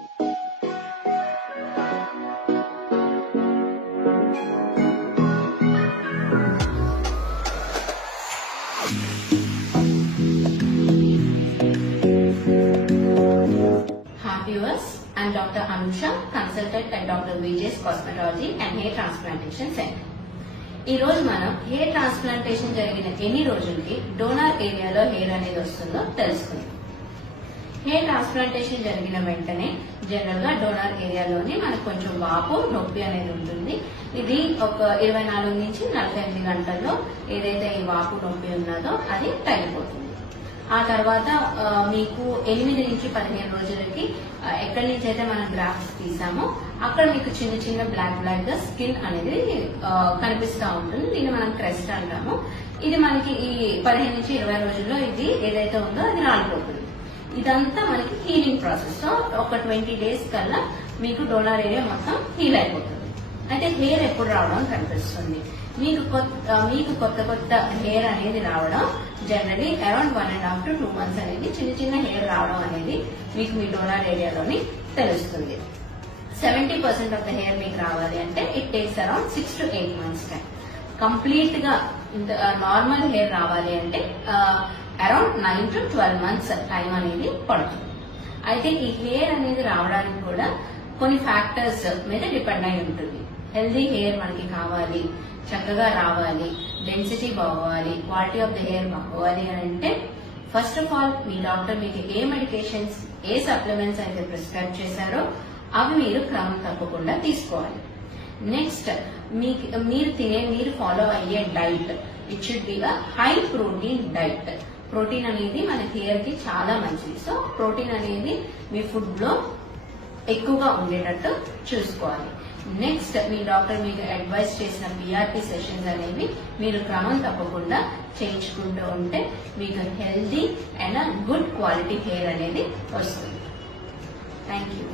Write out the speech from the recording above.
Viewers, I am Dr. Anusha, consultant at Dr. Vijay's Cosmetology and Hair Transplantation Center. ఈ రోజు మనం hair transplantation జరిగిన ఎన్ని రోజులకి డోనర్ ఏరియాలో హెయిర్ అనేది వస్తుందో తెలుసుకుందాం. హెయిర్ ట్రాన్స్ప్లాంటేషన్ జరిగిన వెంటనే జనరల్ గా డోనర్ ఏరియాలోని మనకు కొంచెం వాపు నొప్పి అనేది ఉంటుంది. ఇది ఒక 24 నుంచి 48 గంటల్లో ఏదైతే ఈ వాపు నొప్పి ఉన్నదో అది తగ్గిపోతుంది. ఆ తర్వాత మీకు 8 నుంచి 15 రోజులకి ఎక్కడి నుంచి అయితే మనం గ్రాఫ్ట్స్ తీసామో అక్కడ మీకు చిన్న చిన్న బ్లాక్ గా స్కిన్ అనేది కనిపిస్తూ ఉంటుంది. దీన్ని మనం క్రెస్ట్ అంటాము. ఇది మనకి ఈ 15 నుంచి 20 రోజుల్లో ఇది ఏదైతే ఉందో అది రాలిపోతుంది. ఇదంతా మనకి హీలింగ్ ప్రాసెస్. సో ఒక 20 డేస్ కల్లా మీకు డోనర్ ఏరియా మొత్తం హీల్ అయిపోతుంది. అయితే హెయిర్ ఎప్పుడు రావడం కనిపిస్తుంది? మీకు కొత్త హెయిర్ అనేది రావడం జనరలీ అరౌండ్ 1.5 to 2 months అనేది చిన్న చిన్న హెయిర్ రావడం అనేది మీకు మీ డోనర్ ఏరియాలోని తెలుస్తుంది. 70% ఆఫ్ ద హెయిర్ మీకు రావాలి అంటే it takes around 6 to 8 months time. Complete గా నార్మల్ హెయిర్ రావాలి అంటే అరౌండ్ 9 to 12 months టైం అనేది పడుతుంది. అయితే ఈ హెయిర్ అనేది రావడానికి కూడా కొన్ని ఫ్యాక్టర్స్ మీద డిపెండ్ అయి ఉంటుంది. హెల్దీ హెయిర్ మనకి కావాలి, చక్కగా రావాలి, డెన్సిటీ బాగోవాలి, క్వాలిటీ ఆఫ్ ద హెయిర్ బాగోవాలి అని అంటే ఫస్ట్ ఆఫ్ ఆల్ మీ డాక్టర్ మీకు ఏ మెడికేషన్స్, ఏ సప్లిమెంట్స్ అయితే ప్రిస్క్రైబ్ చేశారో అవి మీరు క్రమం తప్పకుండా తీసుకోవాలి. నెక్స్ట్ మీరు ఫాలో అయ్యే diet, it should be a high protein diet. Protein అనేది మన హెయిర్ కి చాలా మంచిది. సో ప్రోటీన్ అనేది మీ ఫుడ్ లో ఎక్కువగా ఉండేటట్టు చూసుకోవాలి. నెక్స్ట్ మీ డాక్టర్ మీకు అడ్వైస్ చేసిన పిఆర్పి సెషన్స్ అనేవి మీరు క్రమం తప్పకుండా చేయించుకుంటూ ఉంటే మీకు healthy and good quality hair అనేది వస్తుంది. Thank you.